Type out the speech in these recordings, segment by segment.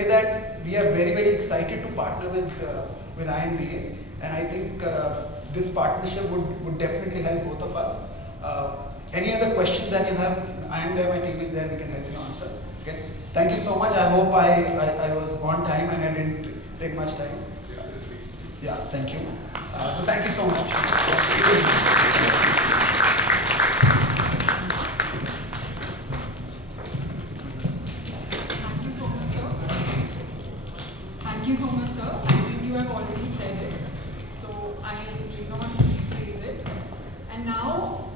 say that we are very, very excited to partner with INBA, and I think this partnership would definitely help both of us. Any other questions that you have, I am there, my team is there, we can help you answer. Okay. Thank you so much. I hope I was on time and I didn't take much time. Yeah, thank you. So thank you so much. Thank you so much, sir. Thank you so much, sir. I think you have already said it, so I will not rephrase it. And now,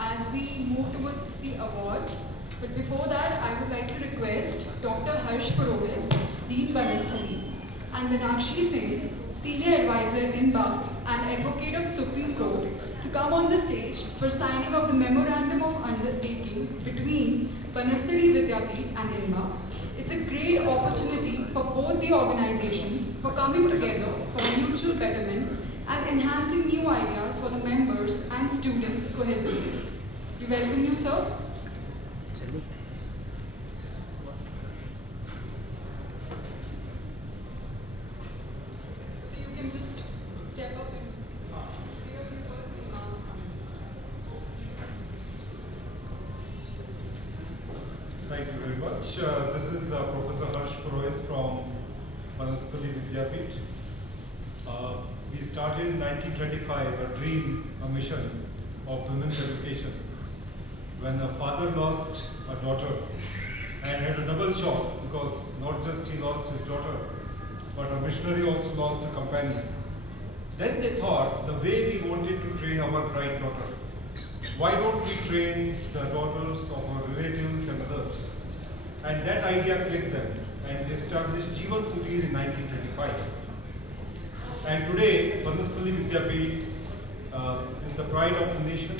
as we move towards the awards, but before that, I would like to request Dr. Harsh Purohit, Dean Banasthali, and Meenakshi Singh, Senior Advisor INBA and Advocate of Supreme Court, to come on the stage for signing of the Memorandum of Undertaking between Banasthali Vidyapith and INBA. It's a great opportunity for both the organizations for coming together for mutual betterment and enhancing new ideas for the members and students cohesively. We welcome you, sir. So you can just step up and say a few words and announce something. Thank you very much. This is Professor Harsh Purohit from Banasthali Vidyapith. We started in 1925 a dream, a mission of women's education. When a father lost a daughter and had a double shock, because not just he lost his daughter, but a missionary also lost a companion. Then they thought, the way we wanted to train our bright daughter, why don't we train the daughters of our relatives and others? And that idea clicked them, and they established Jeevan Kutir in 1925. And today, Banasthali Vidyapith is the pride of the nation,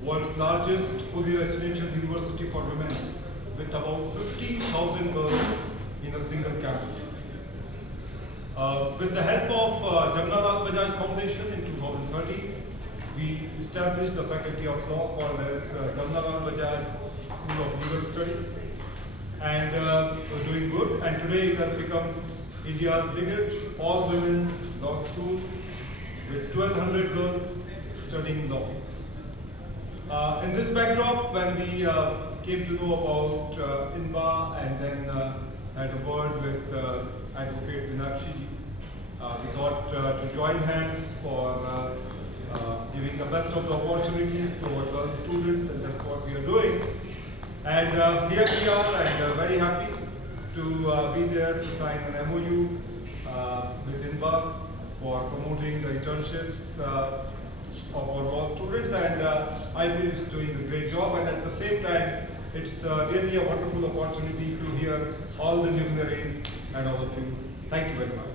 world's largest fully residential university for women, with about 50,000 girls in a single campus. With the help of Jamnalal Bajaj Foundation in 2013, we established the Faculty of Law called as Jamnalal Bajaj School of Legal Studies, and we're doing good. And today it has become India's biggest all-women's law school with 1,200 girls studying law. In this backdrop, when we came to know about INBA and then had a word with Advocate Meenakshi, we thought to join hands for giving the best of the opportunities to our girl students, and that's what we are doing. And here we are, and very happy to be there to sign an MOU with INBA for promoting the internships of our law students, and I believe it's doing a great job. And at the same time, it's really a wonderful opportunity to hear all the luminaries and all of you. Thank you very much.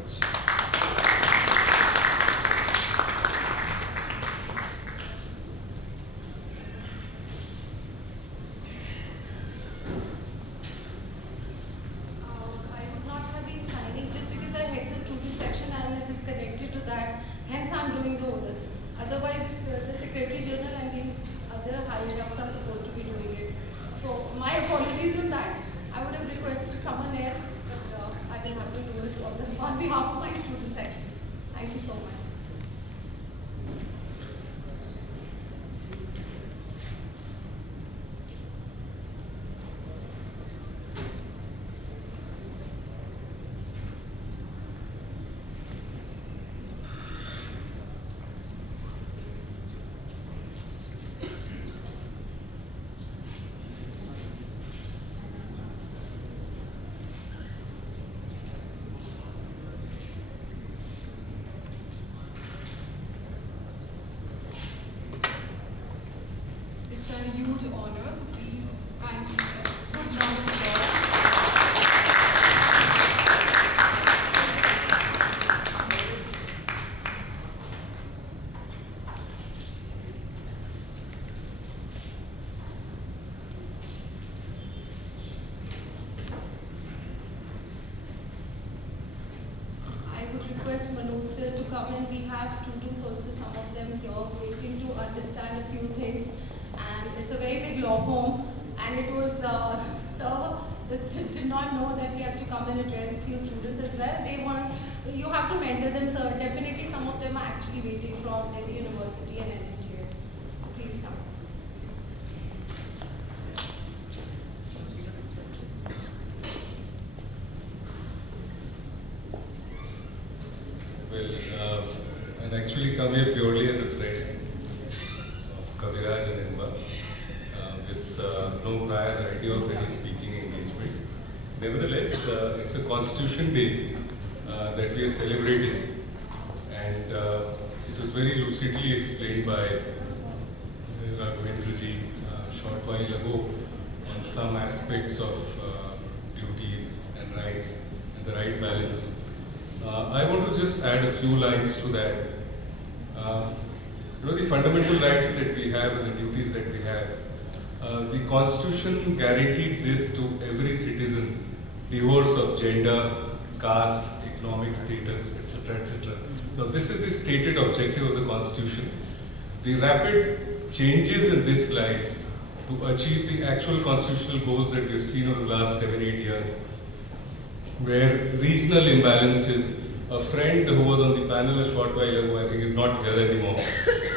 Otherwise, the Secretary General and the other higher ups are supposed to be doing it. So my apologies on that. I would have requested someone else, but I will have to do it on behalf of my student section. Thank you so much. It's a huge honor, so please kindly put round of applause. I would request Manoj sir to come in. We have students also, some of them here waiting to understand a few things. And it's a very big law firm, and it was sir did not know that he has to come and address a few students as well. You have to mentor them, sir. Definitely some of them are actually waiting from Delhi University and NMGS. So please come. Well, I'd actually come here purely as a friend of Kaviraj and INBA, with no prior idea of any speaking engagement. Nevertheless, it's a Constitution Day that we are celebrating, and it was very lucidly explained by Raghavendraji a short while ago on some aspects of duties and rights and the right balance. I want to just add a few lines to that. The fundamental rights that we have and the duties that we have, the Constitution guaranteed this to every citizen, divorce of gender, caste, economic status, etc., etc. Now, this is the stated objective of the Constitution. The rapid changes in this life to achieve the actual constitutional goals that we've seen over the last 7-8 years, where regional imbalances, a friend who was on the panel a short while ago, I think is not here anymore,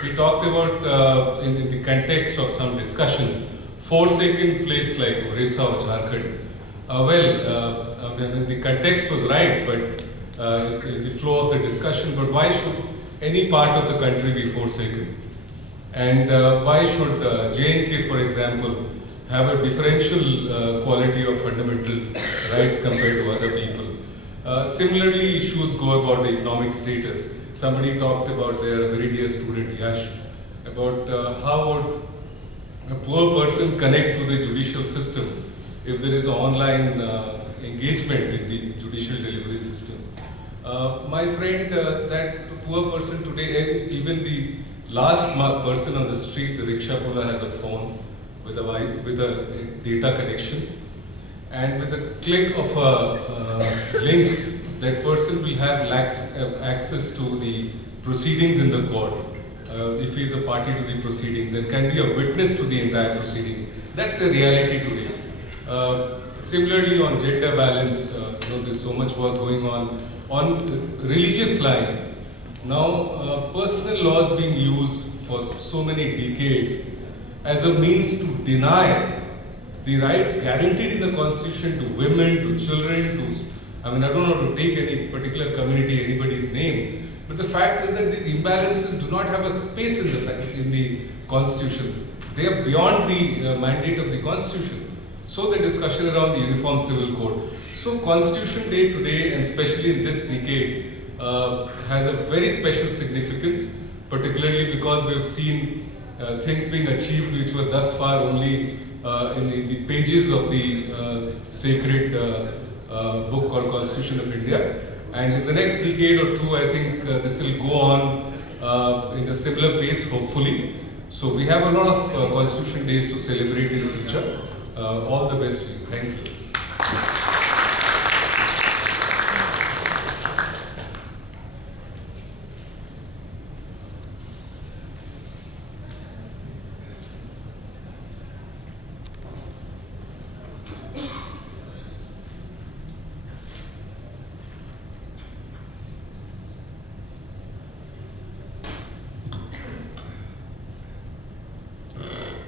he talked about, in the context of some discussion, forsaken place like Orissa or Jharkhand. The context was right, but the flow of the discussion, but why should any part of the country be forsaken? And why should J&K, for example, have a differential quality of fundamental rights compared to other people? Similarly, issues go about the economic status. Somebody talked about their very dear student Yash, about how would a poor person connect to the judicial system if there is an online engagement in the judicial delivery system. My friend, that poor person today, even the last person on the street, the rickshaw puller, has a phone with a data connection, and with a click of a link, that person will have access to the proceedings in the court, if he is a party to the proceedings, and can be a witness to the entire proceedings. That's a reality today. Similarly, on gender balance, there's so much work going on religious lines. Now, personal laws being used for so many decades as a means to deny the rights guaranteed in the Constitution to women, to children, I don't want to take any particular community, anybody's name, but the fact is that these imbalances do not have a space in the Constitution. They are beyond the mandate of the Constitution. So the discussion around the Uniform Civil Code. So Constitution Day today, and especially in this decade, has a very special significance, particularly because we have seen things being achieved which were thus far only in the pages of the sacred book called Constitution of India. And in the next decade or two, I think this will go on in a similar pace, hopefully. So we have a lot of Constitution Days to celebrate in the future. All the best to you. Thank you.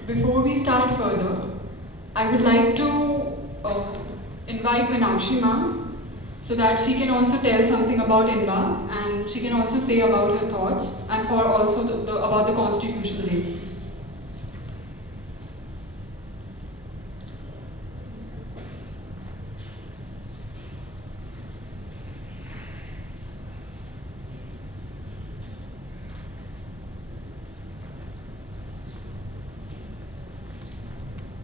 Before we start further, I would like to invite Meenakshi ma'am so that she can also tell something about INBA and she can also say about her thoughts and for also about the Constitution Day.